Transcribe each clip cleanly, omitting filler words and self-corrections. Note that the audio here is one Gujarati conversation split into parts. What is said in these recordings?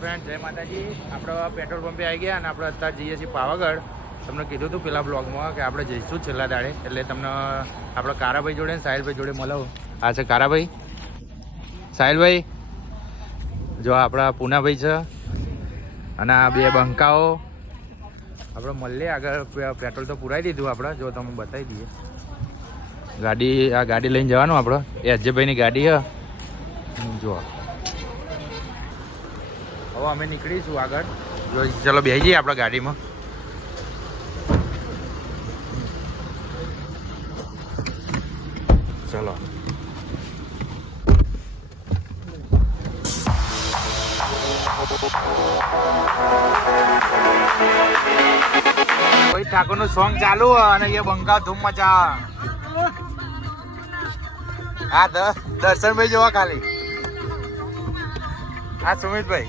ફ્રેન્ડ જય માતાજી. આપણે પેટ્રોલ પંપે આવી ગયા અને આપણે અત્યારે જઈએ છીએ પાવાગઢ. તમને કીધું હતું પેલા બ્લોગમાં કે આપણે જઈશું છેલ્લા દાડે, એટલે તમને આપણે કારાભાઈ જોડે ને સાહિલભાઈ જોડે મળાવું. આ છે કારાભાઈ, સાહિલભાઈ જો આપણા પૂનાભાઈ છે અને આ બે બંકાઓ. આપણે મળીએ આગળ. પેટ્રોલ તો પુરાઈ દીધું આપણે, જો તમે બતાવી દઈએ. ગાડી આ ગાડી લઈને જવાનું આપણે. એ અજયભાઈની ગાડી છે. જો હવે અમે નીકળીશું આગળ. જો ચલો બેસી જઈએ આપણા ગાડીમાં. ચલો કોઈ ઠાકોરનું સોંગ ચાલુ અને એ બંકા ધૂમ મચા. હા દર્શનભાઈ જોવા ખાલી. હા સુમિતભાઈ.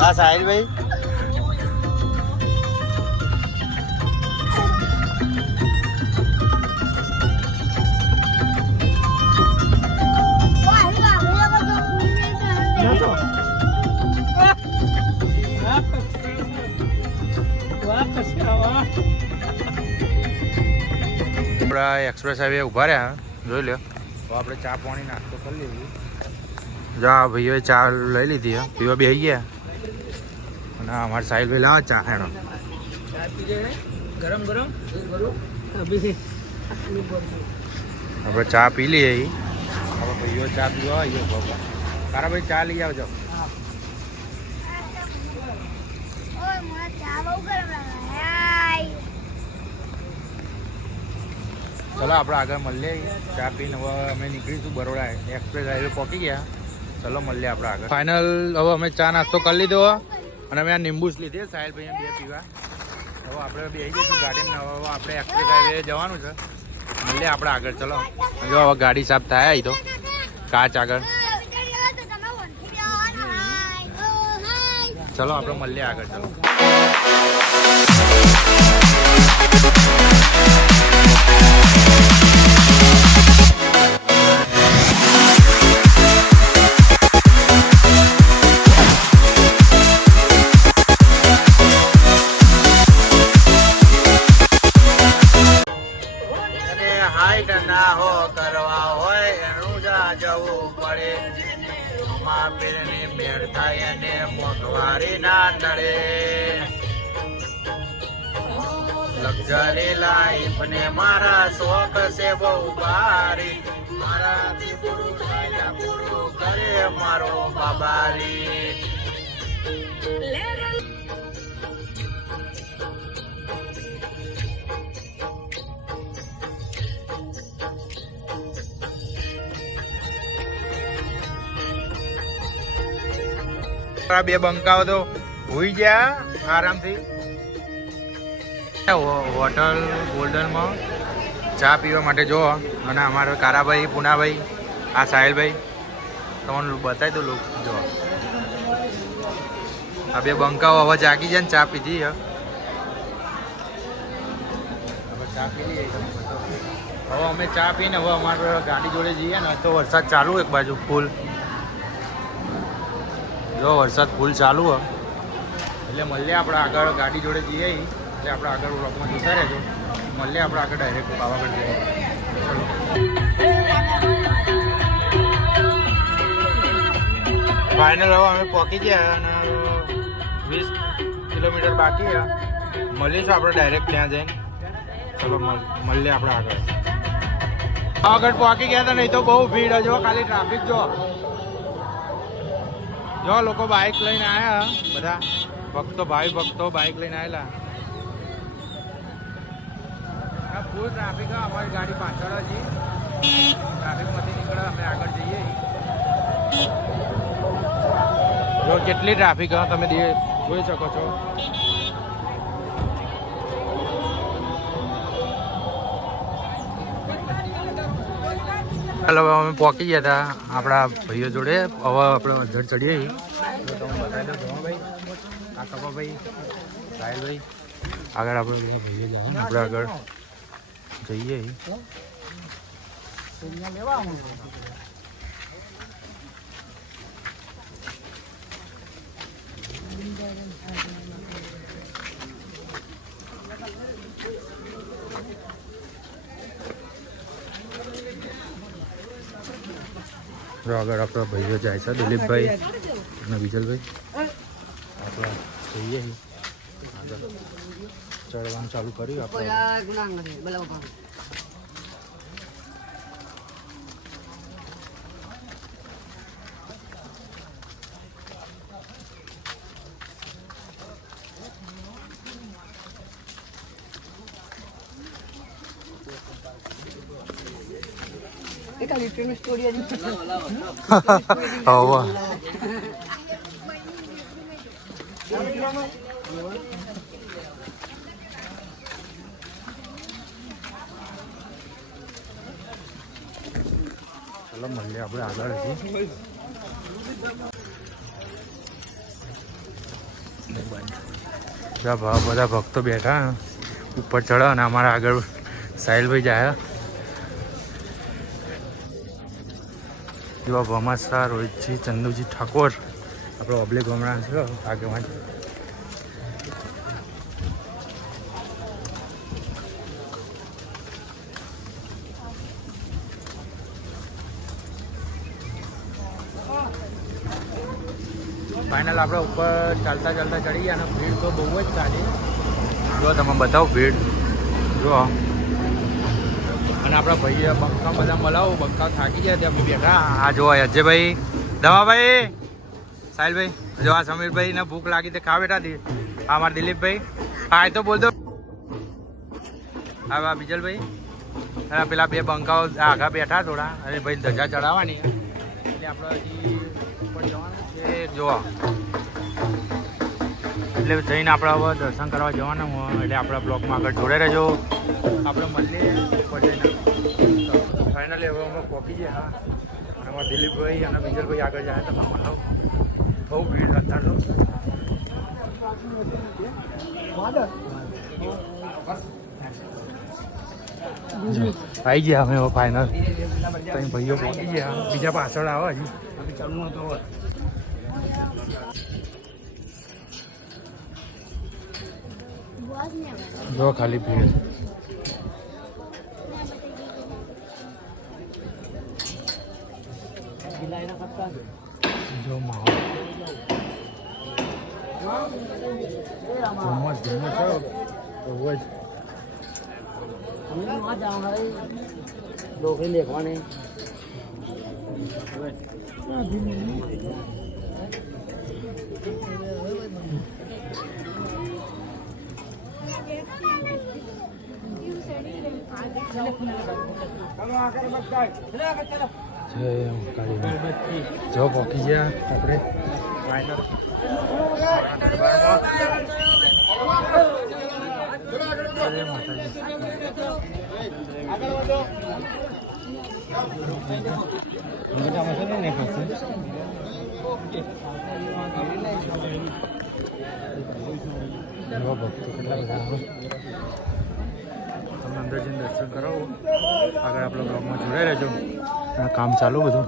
હા સાહિલભાઈ. આપણા એક્સપ્રેસ હાઈવે ઉભા રહ્યા, જોઈ લો. તો આપણે ચા પાણી નાસ્તો કરી લીધું. જો આ ભાઈઓએ ચા લઈ લીધી, પીવા બેસી ગયા. અને અમારે સાહિલભાઈ લાવો ચા. હેણો ગરમ ગરમ આપણે ચા પી લઈએ. હવે ભાઈઓ ચા પીવા આવીએ. બાબા કારાભાઈ ચા લઈ આવજો. ચલો આપણે આગળ મળીએ. ચા પીને હવે અમે નીકળીશું બરોડા એક્સપ્રેસ હાઈવે પહોંચી ગયા. ચલો મળીએ આપણે આગળ. ફાઇનલ હવે અમે ચા નાસ્તો કરી લીધો અને અમે આ નિંબુસ લીધે સાહિલભાઈ બે પીવા. હવે આપણે બે જઈશું ગાડીમાં. હવે આપણે એક્સપ્રેસ હાઈવે જવાનું છે. મળીએ આપણે આગળ. ચલો જો હવે ગાડી સાફ થાય. અહીં તો કાચ આગળ. ચલો આપણે મળીએ આગળ. ચલો ના હો કરવા હોય એનું જવું પડે. પીરની મેળ થાય અને મોંઘવારી ના નડે. લક્ઝરી લાઈફ ને મારા શોખ છે બહુ ભારી. મારાથી પૂરું થાય પૂરું કરે મારો બાબારી. બે બંકાઓ તો હોઈ ગયા આરામથી. હોટલ ગોલ્ડનમાં ચા પીવા માટે જો. અને અમારા કારાભાઈ, પૂનાભાઈ, આ સાહિલભાઈ તમને બતાવી દો. લોકો જો આ બે બંકાઓ હવે જાગી જાય ને ચા પીધી. ચા પી લઈએ. હવે અમે ચા પીને હવે અમારે ગાડી જોડે જઈએ ને તો વરસાદ ચાલુ એક બાજુ ફૂલ. જો વરસાદ ફૂલ ચાલુ હોય એટલે મળીએ આપણે આગળ. ગાડી જોડે જઈએ એટલે આપણે આગળ બ્લોકમાં જતા રહેજો. મળીએ આપણે આગળ ડાયરેક્ટ પાવાગઢ જઈએ. ફાઇનલ હવે અમે પહોંચી ગયા અને 20 કિલોમીટર બાકી. મળીશું આપણે ડાયરેક્ટ ત્યાં જઈને. ચલો મળીએ આપણે આગળ. પાવાગઢ પહોંચી ગયા હતા. નહીં તો બહુ ભીડ. જો ખાલી ટ્રાફિક જો. જો લોકો બાઇક લઈને આવ્યા. બધા ભક્તો, ભાઈ ભક્તો બાઇક લઈને આવેલા. Full traffic. અમારી ગાડી પાછળ જ ટ્રાફિકમાંથી નીકળે. અમે આગળ જઈએ. જો કેટલી ટ્રાફિક તમે જોઈ શકો છો. ચાલો હવે અમે પહોંચી ગયા હતા આપણા ભાઈઓ જોડે. હવે આપણે અધર ચડીએ તો તમે બતાવી દો જમાભાઈ, કાકાભાઈ, સાહેલભાઈ. આગળ આપણે બધા ભાઈઓ જાય ને આપણે આગળ જઈએ. આગળ આપણા ભાઈઓ જાય છે, દિલીપભાઈ અને વિજલભાઈ. આપણે જઈએ આગળ ચડવાનું ચાલુ કર્યું આપણે. ચલો મળીએ આપણે આગળ. બધા ભક્તો બેઠા ઉપર ચડે અને અમારા આગળ સાહિલભાઈ જાય. જેવા ભમાસા રોહિતજી ચંદુજી ઠાકોર આપણો ઓબ્લિક હમણાં છે આગેવાન. ફાઇનલ આપણે ઉપર ચાલતા ચાલતા ચડી ગયા અને ભીડ તો બહુ જ સારી. જો તમે બતાવો ભીડ જો. અને આપણા ભાઈએ બંકા બધા મળાવો. બંકા થાકી ગયા ત્યાં બેઠા. આ જો અજયભાઈ, દવાભાઈ, સાહિલભાઈ, જો આ સમીરભાઈને ભૂખ લાગી તે ખાવા બેઠા. આ અમારા દિલીપભાઈ. હા એ તો બોલ દો. હા વિજલભાઈ. અને પેલા બે બંકાઓ આગા બેઠા થોડા. અને ભાઈ ધજા ચડાવવાની એટલે આપણે હજી ઉપર જવાનું છે. જોવા એટલે જઈને આપણે હવે દર્શન કરવા જવાના હોય એટલે આપણા બ્લોગમાં આગળ જોડે રહેજો. આપણે મળીએ ઉપર જઈને. ફાઇનલી હવે અમે પહોંચી ગયા. હા એમાં દિલીપભાઈ અને વિજલભાઈ આગળ જાય. તમે બનાવો બહુ ભીડ અત્યારે તો. આવી ગયા અમે હવે ફાઇનલ. કંઈ ભાઈઓ પહોંચી ગયા. બીજા પાછળ આવે હજી ચાલુ હતો. જો ખાલી ભીડ. જો માહોલ દેખવાને જો પહોંચી ગયા આપણે તમને અંદર જઈને દર્શન કરાવો. આગળ આપણા બ્લોગમાં જોડાઈ રહેજો. કામ ચાલુ બધું.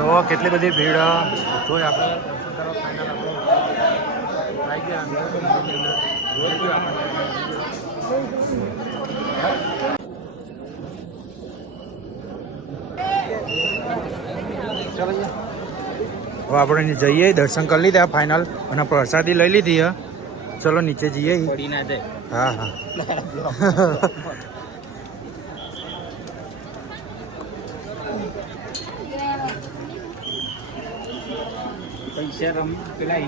તો કેટલી બધી ભીડ તોય આપણે દર્શન કરવા ફાઇનલ આપણે આવી ગયા અંદર જોઈ ગયું આપણે. હવે આપણે જઈએ દર્શન કરી લીધા ફાઇનલ અને પ્રસાદી લઈ લીધી. ચલો નીચે જઈએ. હા હા પૈસા પેલા